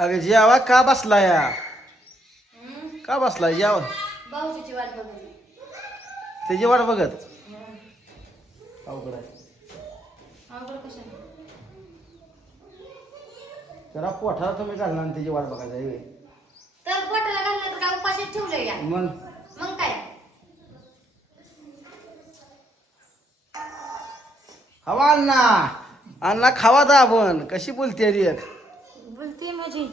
अगं जेवा का बसला या हम्म? का बसला जेवा भाऊजीची वाट बघत. त्याची वाट बघत अवघड आहे अवघड कशाने? जरा पोठाला तुम्ही घालणार आणि त्याची वाट बघायला आहे. तर पोटाला घाललं तर काय उपाशीच ठेवलंय या. मग मग काय? हवा अण्णा अण्णा खावा दाबण कशी बोलते रे बोलते माझी.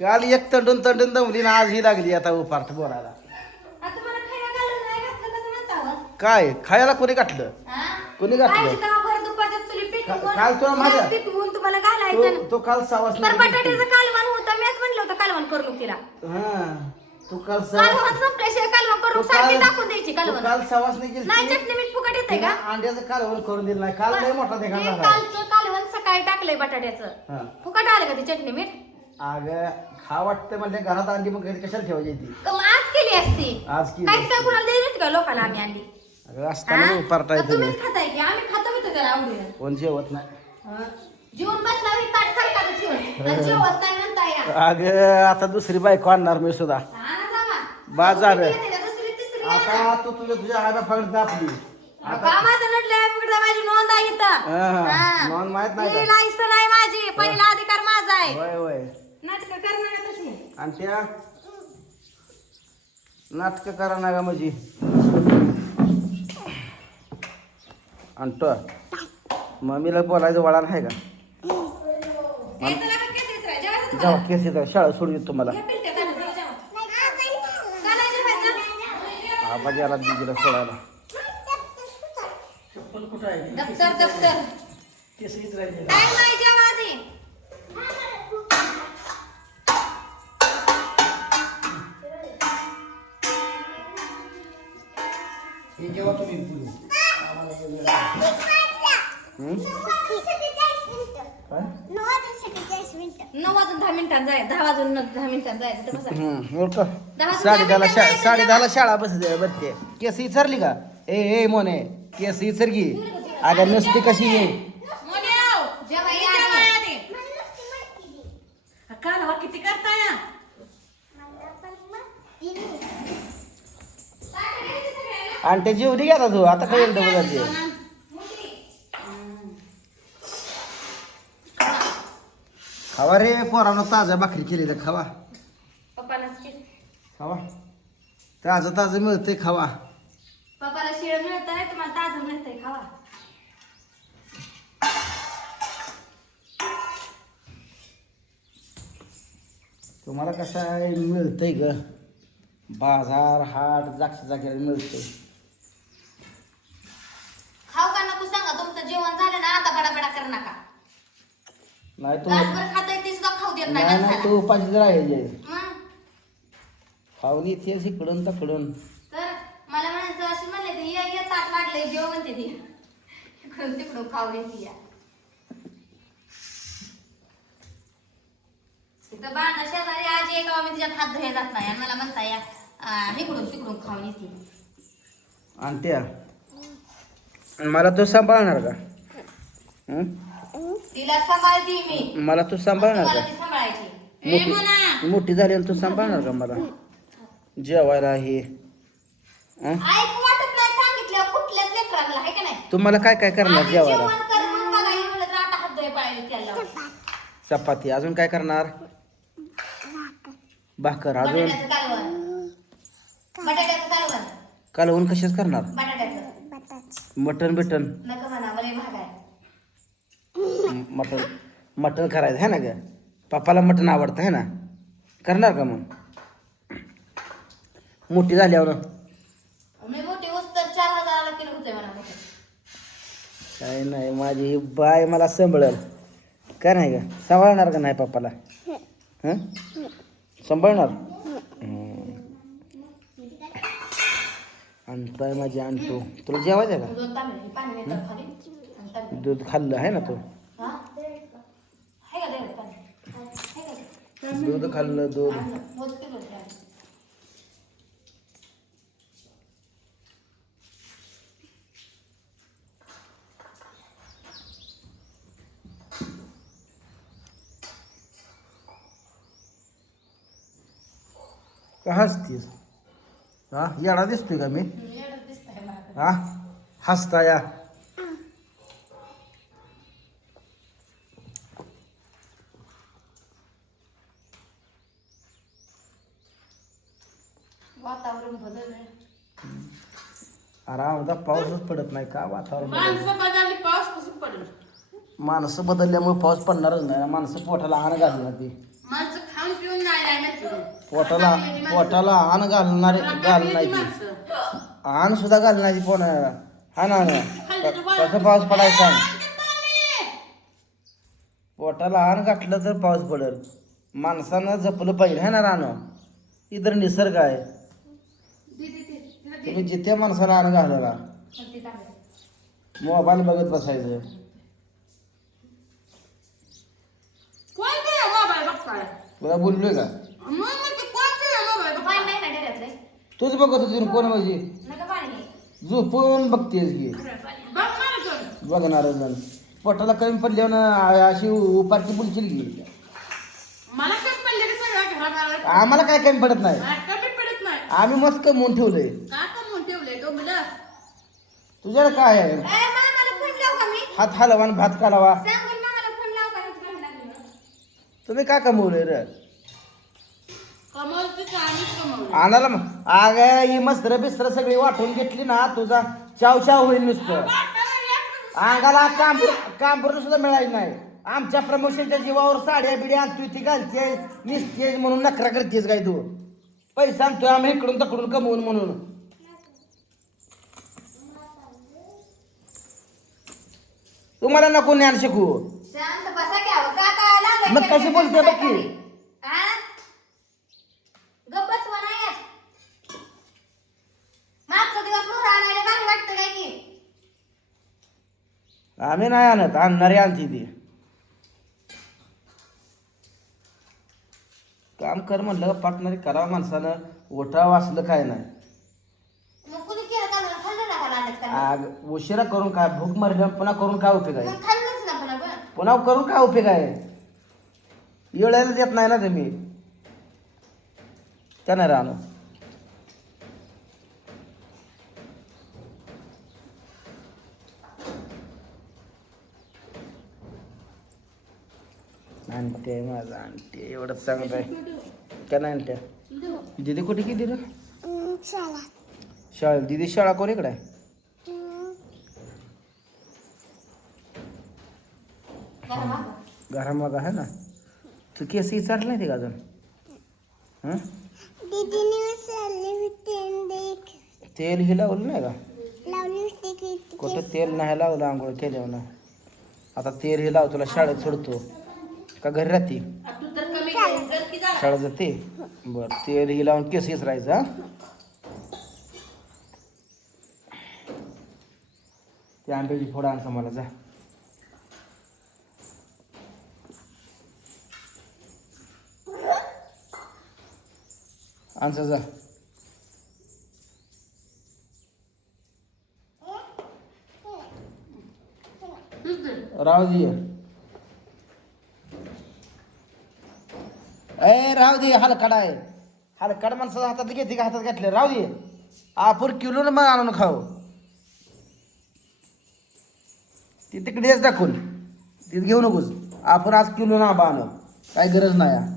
काल एक तंडून तंडून दमली ना आज ही लागली आता उपार्थ बोलायला. आता मला खायला घालून नाही घातलं कसं म्हणता हो? काय खायला कोणी घातलं हा? कोणी घातलं? खायची तेव्हा भर दुपारच्या चुली पेटवून, काल तुला माझ्या- गॅस पेटवून तुम्हाला घालायचं ना. तो काल सावास तर बटाट्याचं कालवण होतं, मीच म्हणलं होतं कालवण करून तिला. हा तू काल कालवण संपल्याशिवाय कालवण करून सारखी टाकून द्यायची कालवण. काल सवास नाही गेली नाही चटणी मीठ फुकट येते का? अंड्याचं कालवण करून दिलं नाही काल लय मोठा देखा हे झाला कालचं कालवण सकाळी टाकलंय बटाट्याचं. हा. फुकट आलं का ती चटणी मीठ? अगं खा वाटतं म्हणजे घरात अंडी मग घरी कशाला ठेवायची ती मग आज केली असती. आज केली काहीच काय कुणाला देत का लोकांना आम्ही अंडी? अगं असताना हा? उपार्टा का येतो तुम्हीच खाताय की आम्ही खातो मी त्याला आवडीनं. कोण जेवत नाही जेवण बसला होई ताट खरकाचं ठेवून आणि जेवत नाही म्हणता या. अगं आता दुसरी बायको आणणार मी सुद्धा आणा जावा. बाद झालं. दुसरी येते का? दुसरी तिसरी आणा. आता तू तुझ्या आब्या फगड दापली का माझं नडलंय फुकट माझी नोंद आहे इथं. हा. नॉन माहित नाही ही का लायसन आहे माझी, पहिला अधिकार माझा आहे. होय होय नाटक करणार तशी. आणि त्या नाटक करा ना का म्हणजे आणतो मम्मीला बोलायचं वळण आहे का ए, चला का केस विचारायला? जेवायचं तुम्हाला? जाऊ केस येतात शाळा सोडून येतो तुम्हाला घ्या पिलट्या ताटात, चला जेवा. का नाही जेवायचं? आबा गेला दिदीला सोडायला दप्तर दप्तर टाइम नाही जेवा आधी. काय 9 वाजून 10 मिनिटांनी जायचं, 10 वाजून 10 मिनिटांनी जायचं तर बसा. साडे दहाला शाळा बसते केस विचारली का ए मोने केस विचार की अगं नुसती कशी ये जेवा या आधी. किती करताय आणि ते जेवली घ्या तू आता काय डबल जाते खावा रे पोरानं ताज्या भाकरी केली तर खावा पप्पालाच केलं. खावा ताजं मिळतंय खावा पप्पाला शिळ मिळतंय, तुम्हाला ताजं मिळतंय, खावा. तुम्हाला कसं आहे मिळतंय ग बाजार हाट जागेला मिळतंय खाऊ का नको सांगा. तुमचं जेवण झालं ना, आता बडाबडा कर नका. नाही तू तासभर खाताय ते सुद्धा खाऊ देत नाही नाही माणसाला. तू उपाशीच राहायचे मग? खाऊन इथेच इकडून तकडून तर मला म्हणायचं अशी म्हणले ते ये ताट वाढले जेव म्हणते ती. इकडून तिकडून खाऊ देते या. तिथं बांधा शेजारी आजी एका मी तिच्यात हात धुये जात नाही आणि मला म्हणता या इकडून तिकडून खाऊन येते. आणि त्या मला तू सांभाळणार का हं? तिला सांभाळते मी. मला तू सांभाळणार तुम्हाला का ती सांभाळायची. मोठी झाली आणि तू सांभाळणार का मला जेवायला हे हं? ऐकू वाटत नाही सांगितलं कुठल्याच लेकराला आहे का नाही. तुम्हाला काय काय करणार आधी जेवायला जेवण कर मग बघा हे म्हणलं तर आता हात धुये पाळले त्याला लावून. चपाती अजून काय करणार भाकर अजून बटाट्याचं कालवण. बटाट्याचं कालवण. कालवून कशाच करणार बटाट्याचं. मटन बिटन नका म्हणा मला भाग आहे. मटन करायचं आहे ना ग पप्पाला मटन आवडतं आहे ना करणार का मग मोठी झाल्यावर मी मोठी होस तर 4000 किलो होते मला मोठं. काय नाही माझी ही बाय मला सांभाळेल काय नाही का सांभाळणार का नाही पप्पाला हं सांभाळणार आणतोय माझी आणतो तुला जेवायचं आहे 2 तांबे हे पाणी येतं खाली आणि का तांबे. दूध खाल्लं आहे ना तू हा? आहे का देवात पाणी? आहे का? दूध खाल्लं दूध आणलं. मोजके मोजके आणलं. का हसतीस? हा येडा दिसतोय का मी? एवढं दिसतंय मला. हा हसता या. वातावरण बदललंय. अरे पाऊसच पडत नाही का? वातावरण बदललं. माणसं बदलली पाऊस कसं पडेल? माणसं बदलल्यामुळे पाऊस पडणारच नाही. माणसं पोटाला आण घालणार ती. माणसं खाऊन पिऊन नाही म्हणते. पोटाला आण घालणार नाही ती. माणसं आण सुद्धा घालणार ती पोटाला. हा ना कसं पाऊस पडायचा? पोटाला आण घातलं तर पाऊस पडेल. माणसानं जपलं पाहिजे है ना रानं. इतर निसर्ग आहे. तुम्ही जिथे माणसाला आण घालला मोबाईल बघत बसायचं. कोण तुझ्या मोबाईल बघताय? तुला बोललोय का? मग म्हणते कोण तुझ्या मोबाईल पाणी बघताय? नाही ना डेऱ्यातलंय. तूच बघत होती ना, कोण म्हणजे नका पाणी घे. झोपून बघतेस की बघ म्हणतो. बघणार जण. पोटाला कमी पडल्यावर ना अशी उपारची बोलशील की. मला काय पडले की सगळ्या घरात आम्हाला काय कमी पडत नाही. कमी पडत नाही. आम्ही मस्त कमवून ठेवलंय. का कमवून ठेवले तो मुलं? तुझ्याला काय आहे? मामाला फोन लाव का मी? हात हलवा आणि भात कालवा. सांगून मामाला फोन लाव का? फोन लागला. तुम्ही काय कमवलंय रे? कमवलं तर आम्हीच कमवलं. आणाला मग आग ही मस्त्र बिस्त्र सगळी वाटून घेतली ना, तुझा चाव चाव होईल नुसतं. अंगाला कांबूर सुद्धा मिळायचं नाही. आमच्या प्रमोशनच्या जीवावर साड्या बिड्या आणतोय ती घालते निसतेस म्हणून नखरा करतेस काय तू? पैसा आणतोय आम्ही इकडून तकडून कमवून म्हणून. तुम्हाला नको ज्ञान शिकू. शांत बसा की अहो. का काय लागलंय? मग कशी बोलते बघ की. हा? गप्प बसवा नाही येत. मागचा दिवस मोहरा आणायला भारी वाटतं काय की? आम्ही नाही आणत, आणणारी आणती ती. काम कर म्हणलं पाटणारी करावं माणसानं. ओठावं असलं काय नाही. मग कुणी केलं का? खाल्लं ना का लाडत का? आग उशिरा करून काय भूक मरल्या पुन्हा करून काय उपयोग आहे? मग खाल्लंच ना पुन्हा पण. पुन्हा करून काय उपयोग आहे? येळायला देत नाही ना तुम्ही. त्याने राहणं आणते माझा आणते एवढं चांगलं आहे. काय नाही आणत्या? दिदी कुठे गेली रे? शाळेत. दिदी शाळा कोण इकडे आहे? घरामागं आहे ना. तू केस विचारलं नाही ते का अजून? हं? तेल हे लावलं नाही का? कुठं तेल नाही लावलं आंघोळ केल्यावर ना. आता तेल हे लाव, तुला शाळेत सोडतो का घरी राहते? तू तर कमी कर की जा. शाळेत जाते. बरं तेल हे लावून केस विसरायचं. हा ते आंब्याची फोडं आणसा मला जा. आणसा जा. राहू दे. राहू दे. हलकडा आहे. हलकड माणसाच्या हातात घेते का हातात घातले? राहू दे. आपण किलो मग आणून खाऊ. ती तिकडेच टाकून तिथे घेऊ नकोस. आपण आज किलो ना आणू. काय गरज नाही.